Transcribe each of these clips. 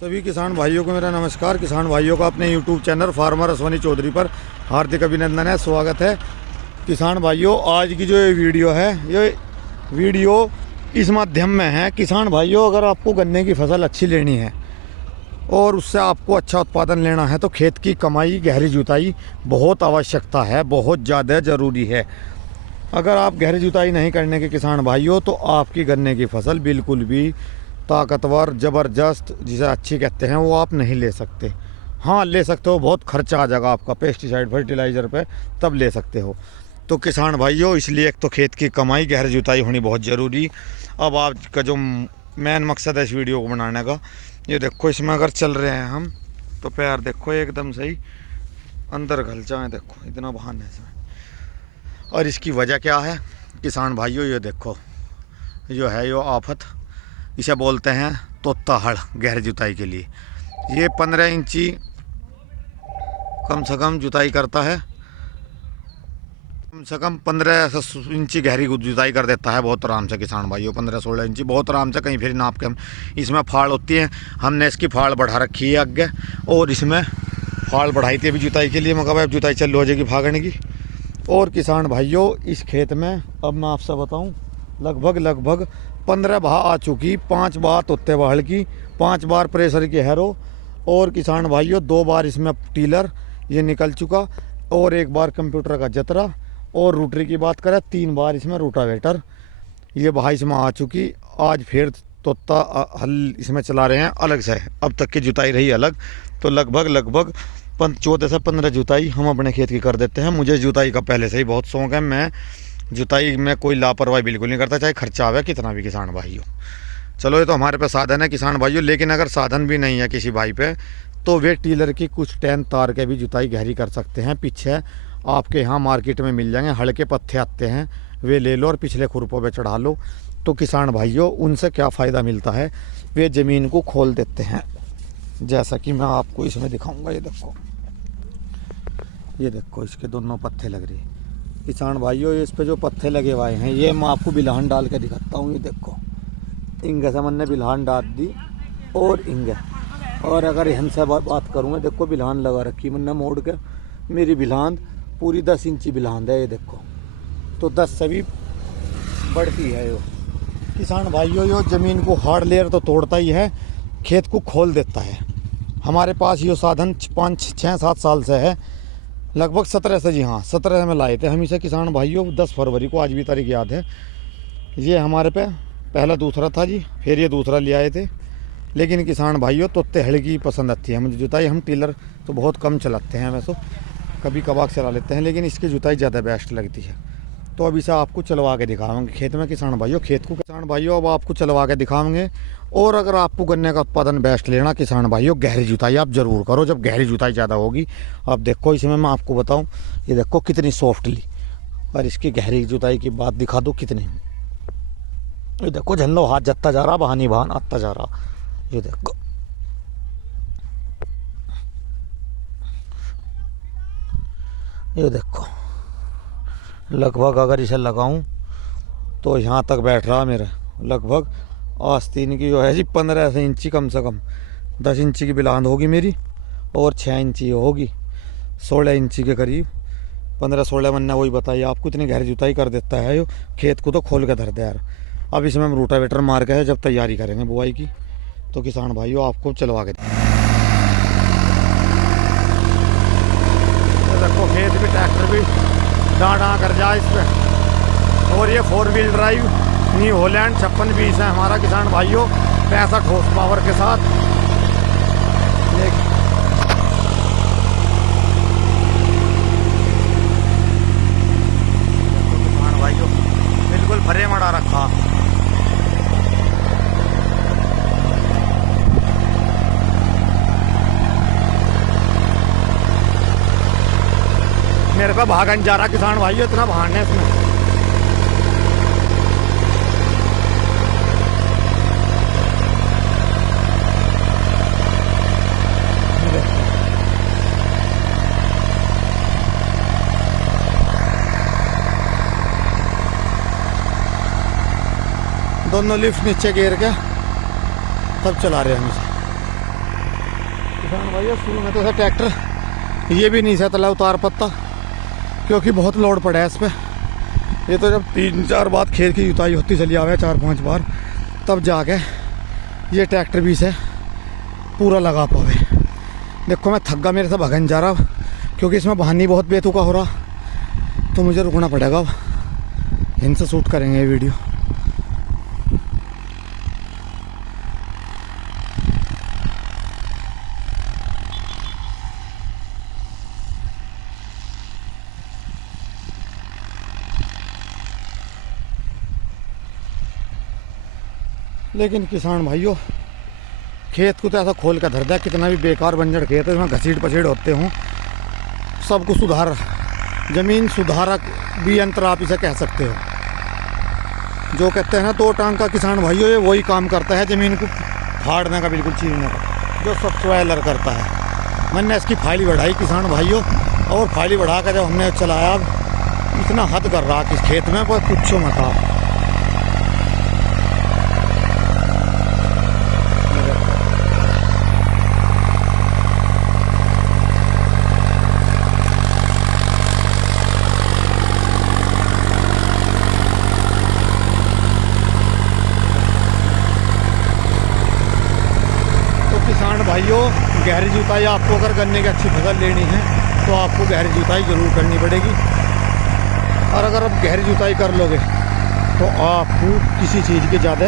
सभी किसान भाइयों को मेरा नमस्कार। किसान भाइयों का अपने YouTube channel farmer Ashwani Chaudhary पर हार्दिक अभिनंदन है, स्वागत है। किसान भाइयों, आज की जो ये वीडियो है, ये वीडियो इस माध्यम में है। किसान भाइयों, अगर आपको गन्ने की फसल अच्छी लेनी है और उससे आपको अच्छा उत्पादन लेना है तो खेत की कमाई, गहरी जुताई बहुत आवश्यकता है, बहुत ज़्यादा ज़रूरी है। अगर आप गहरी जुताई नहीं करने के किसान भाइयों तो आपकी गन्ने की फसल बिल्कुल भी ताकतवर, ज़बरदस्त, जिसे अच्छी कहते हैं, वो आप नहीं ले सकते। हाँ, ले सकते हो, बहुत खर्चा आ जाएगा आपका पेस्टिसाइड फर्टिलाइज़र पे, तब ले सकते हो। तो किसान भाइयों, इसलिए एक तो खेत की कमाई, गहरी जुताई होनी बहुत ज़रूरी। अब आज का जो मेन मकसद है इस वीडियो को बनाने का, ये देखो, इसमें अगर चल रहे हैं हम तो पैर देखो एकदम सही अंदर घल जाए, देखो इतना बहान है इसमें। और इसकी वजह क्या है किसान भाइयों, ये देखो, जो है ये आफत, इसे बोलते हैं तोता हड़ गहरी जुताई के लिए। ये 15 इंची कम से कम जुताई करता है, कम से कम 15 इंची गहरी जुताई कर देता है बहुत आराम से किसान भाइयों। 15-16 इंची बहुत आराम से, कहीं फिर नाप के हम, इसमें फाड़ होती है, हमने इसकी फाड़ बढ़ा रखी है आगे, और इसमें फाड़ बढ़ाई थी अभी जुताई के लिए, मगर अब जुताई चालू हो जाएगी भागने की। और किसान भाइयों, इस खेत में अब मैं आपसे बताऊं, लगभग 15 बहा आ चुकी, 5 बार तोते बहल की, 5 बार प्रेशर की हैरो, और किसान भाइयों 2 बार इसमें टीलर ये निकल चुका, और 1 बार कंप्यूटर का जतरा, और रूटरी की बात करें 3 बार इसमें रूटावेटर ये बहा इसमें आ चुकी। आज फिर तोता हल इसमें चला रहे हैं अलग से, अब तक की जुताई रही अलग। तो लगभग 14 से 15 जुताई हम अपने खेत की कर देते हैं। मुझे जुताई का पहले से ही बहुत शौक है, मैं जुताई में कोई लापरवाही बिल्कुल नहीं करता, चाहे खर्चा आवे कितना भी किसान भाइयों। चलो, ये तो हमारे पे साधन है किसान भाइयों, लेकिन अगर साधन भी नहीं है किसी भाई पे तो वे टीलर की कुछ 10 तार के भी जुताई गहरी कर सकते हैं। पीछे आपके यहाँ मार्केट में मिल जाएंगे, हल्के पत्ते आते हैं, वे ले लो और पिछले खुरपों पे चढ़ा लो। तो किसान भाइयों, उनसे क्या फ़ायदा मिलता है, वे ज़मीन को खोल देते हैं, जैसा कि मैं आपको इसमें दिखाऊँगा। ये देखो इसके दोनों पत्ते लग रहे हैं किसान भाइयों। ये इस पे जो पत्ते लगे हुए हैं, ये मैं आपको बिल्हान डाल के दिखाता हूँ। ये देखो, इंगे से मैंने बिल्हान डाल दी, और इंगे, और अगर हमसे बात करूँ, देखो बिल्हान लगा रखी मैंने मोड़ के, मेरी बिल्हान पूरी 10 इंची बिल्हान है। ये देखो, तो 10 से भी बढ़ती है। यो किसान भाइयों, यो ज़मीन को हार्ड लेयर तो तोड़ता ही है, खेत को खोल देता है। हमारे पास ये साधन 5-6-7 साल से है, लगभग 17 से, जी हाँ 17 में लाए थे हम इसे किसान भाइयों, 10 फरवरी को, आज भी तारीख याद है। ये हमारे पे पहला दूसरा था जी, फिर ये दूसरा ले आए थे। लेकिन किसान भाइयों, तोते हड़ की पसंद आती है मुझे जुताई। हम टीलर तो बहुत कम चलाते हैं, वैसे कभी कभार चला लेते हैं, लेकिन इसकी जुताई ज़्यादा बेस्ट लगती है। तो अब इसे आपको चलवा के दिखाएंगे खेत में किसान भाइयों। खेत को किसान भाइयों अब आपको चलवा के दिखाएंगे। और अगर आपको गन्ने का उत्पादन बेस्ट लेना किसान भाइयों, गहरी जुताई आप ज़रूर करो। जब गहरी जुताई ज़्यादा होगी, अब देखो इसमें मैं आपको बताऊं, ये देखो कितनी सॉफ्टली, और इसकी गहरी जुताई की बात दिखा दो कितनी। ये देखो, झंडो हाथ जत्ता जा रहा, बहानी बहान आता जा रहा। ये देखो, ये देखो, लगभग अगर इसे लगाऊं तो यहाँ तक बैठ रहा मेरा। लगभग आस्तीन की जो है जी 15 इंची, कम से कम 10 इंची की बिलांद होगी मेरी, और 6 इंची होगी, 16 इंची के करीब। 15-16 मन्ना वही बताइए आपको, इतनी गहरी जुताई कर देता है यो, खेत को तो खोल के धर दे यार। अब इसमें हम रूटावेटर मार के है जब तैयारी करेंगे बुआई की, तो किसान भाइयों आपको चलवा के देखो, खेत भी ट्रैक्टर भी डाँ कर जाए इस पर। और ये 4 व्हील ड्राइव न्यू हॉलैंड 5620 है हमारा किसान भाइयों, 65 हॉर्स पावर के साथ। किसान भाइयों, बिल्कुल भरे मड़ा रखा। मेरे पे भागन जा रहा किसान भाइयों, इतना भागने इसमें। दोनों लिफ्ट नीचे गिर के तब चला रहे हैं हम इसे। किसान भाई शुरू में तो ऐसा ट्रैक्टर ये भी नहीं सह तला उतार पत्ता, क्योंकि बहुत लोड पड़ा है इस पर। ये तो जब 3-4 बार खेत की जुताई होती चली आवे 4-5 बार, तब जाके ये ट्रैक्टर भी से पूरा लगा पावे। देखो मैं थक गया, मेरे से भगन जा रहा, क्योंकि इसमें बहानी बहुत बेतुका हो रहा, तो मुझे रुकना पड़ेगा। अब इनसे शूट करेंगे ये वीडियो। लेकिन किसान भाइयों, खेत को तो ऐसा खोल कर धर दिया, कितना भी बेकार बंजर खेत है, इसमें घसीट पसीट होते हों, सब कुछ सुधार, जमीन सुधारक भी यंत्र आप इसे कह सकते हो। जो कहते हैं ना 2 टांग का किसान भाइयों, ये वही काम करता है, ज़मीन को फाड़ने का, बिल्कुल चीरने का, जो सबसॉइलर करता है। मैंने इसकी फाइल बढ़ाई किसान भाइयों, और फाइल बढ़ा कर जब हमने चलाया, इतना हद कर रहा कि खेत में पर कुछ मत आप। किसान भाइयों, गहरी जुताई आपको अगर गन्ने की अच्छी फसल लेनी है तो आपको गहरी जुताई ज़रूर करनी पड़ेगी। और अगर आप गहरी जुताई कर लोगे तो आपको किसी चीज़ की ज़्यादा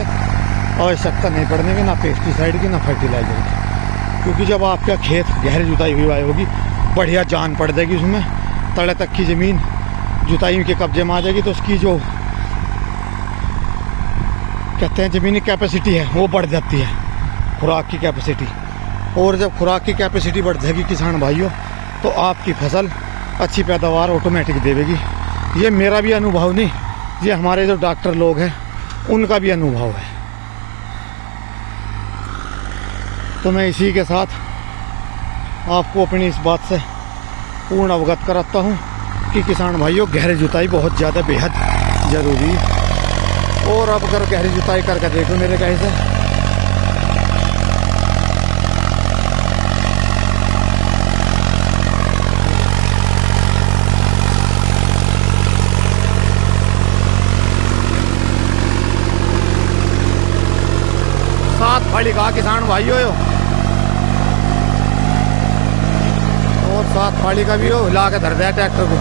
आवश्यकता नहीं पड़ने की, ना पेस्टिसाइड की, ना फर्टिलाइजर की। क्योंकि जब आपका खेत गहरी जुताई हुई होगी, बढ़िया जान पड़ जाएगी, उसमें तले तक की ज़मीन जुताई के कब्जे में आ जाएगी, तो उसकी जो कहते हैं ज़मीनी कैपेसिटी है वो बढ़ जाती है, खुराक की कैपेसिटी। और जब खुराक की कैपेसिटी बढ़ जाएगी किसान भाइयों, तो आपकी फसल अच्छी पैदावार ऑटोमेटिक देगी। ये मेरा भी अनुभव नहीं, ये हमारे जो डॉक्टर लोग हैं उनका भी अनुभव है। तो मैं इसी के साथ आपको अपनी इस बात से पूर्ण अवगत कराता हूँ कि किसान भाइयों, गहरी जुताई बहुत ज़्यादा बेहद ज़रूरी है। और अब अगर गहरी जुताई करके देखो मेरे कहे से, फाड़ी कहा किसान भाइयों हो, और 7 फाड़ी का भी हो, हिला के धर दिया ट्रैक्टर को।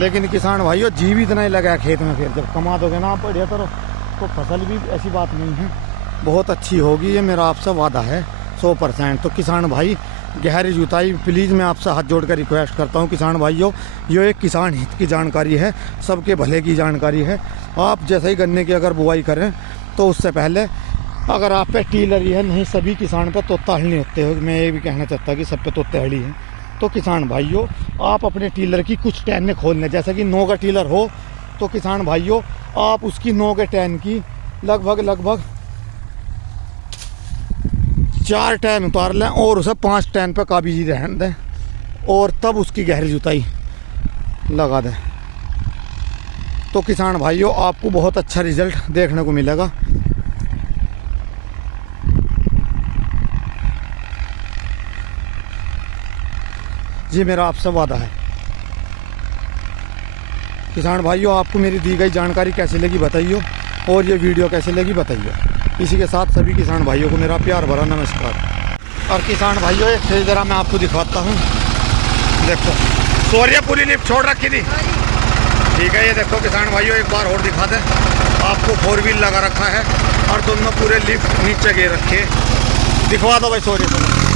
लेकिन किसान भाइयों, जी भी इतना ही लगा खेत में, फिर जब कमा दोगे ना आप बढ़िया तो फसल भी ऐसी बात नहीं है, बहुत अच्छी होगी। ये मेरा आपसे वादा है 100%। तो किसान भाई, गहरी जुताई प्लीज़ मैं आपसे हाथ जोड़कर रिक्वेस्ट करता हूँ किसान भाइयों, ये एक किसान हित की जानकारी है, सबके भले की जानकारी है। आप जैसे ही गन्ने की अगर बुआई करें तो उससे पहले अगर आप पे टीलर ही है, नहीं सभी किसान पे तोता हल नहीं होते हो, मैं ये भी कहना चाहता कि सब पे तोते हड़ी हैं। तो किसान भाइयों, आप अपने टीलर की कुछ टैन खोलने, जैसे कि 9 का टीलर हो तो किसान भाइयों आप उसकी 9 के टैन की लगभग 4 टैन उतार लें और उसे 5 टैन पर काबिज रहने दें, और तब उसकी गहरी जुताई लगा दें। तो किसान भाइयों, आपको बहुत अच्छा रिजल्ट देखने को मिलेगा। जी मेरा आपसे वादा है। किसान भाइयों, आपको मेरी दी गई जानकारी कैसी लगी बताइए, और ये वीडियो कैसी लगी बताइए। इसी के साथ सभी किसान भाइयों को मेरा प्यार भरा नमस्कार। और किसान भाइयों, एक चीज़ ज़रा मैं आपको दिखाता हूँ, देखो सौर्य पूरी लिफ्ट छोड़ रखी थी, ठीक है। ये देखो किसान भाइयों, एक बार और दिखा दें आपको, 4 व्हील लगा रखा है और दोनों पूरे लिफ्ट नीचे गिर रखे, दिखवा दो भाई सौर्य को।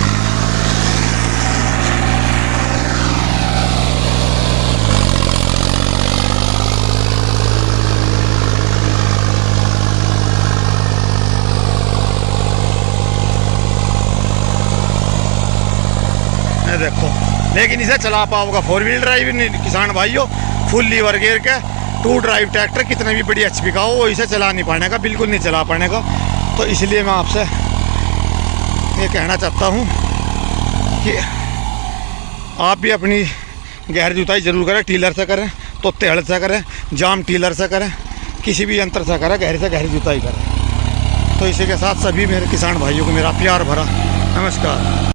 देखो, लेकिन इसे चला पाओगा 4 व्हील ड्राइव किसान भाइयों, फुल लीवर गियर के 2 ड्राइव ट्रैक्टर कितने भी बड़ी एचपी का हो, वो इसे चला नहीं पाने का, बिल्कुल नहीं चला पाने का। तो इसलिए मैं आपसे ये कहना चाहता हूँ कि आप भी अपनी गहरी जुताई जरूर करें। टीलर से करें तो तेड़ से करें, जाम टीलर से करें, किसी भी यंत्र से करें, गहरी से गहरी जुताई करें। तो इसी के साथ सभी मेरे किसान भाइयों को मेरा प्यार भरा नमस्कार।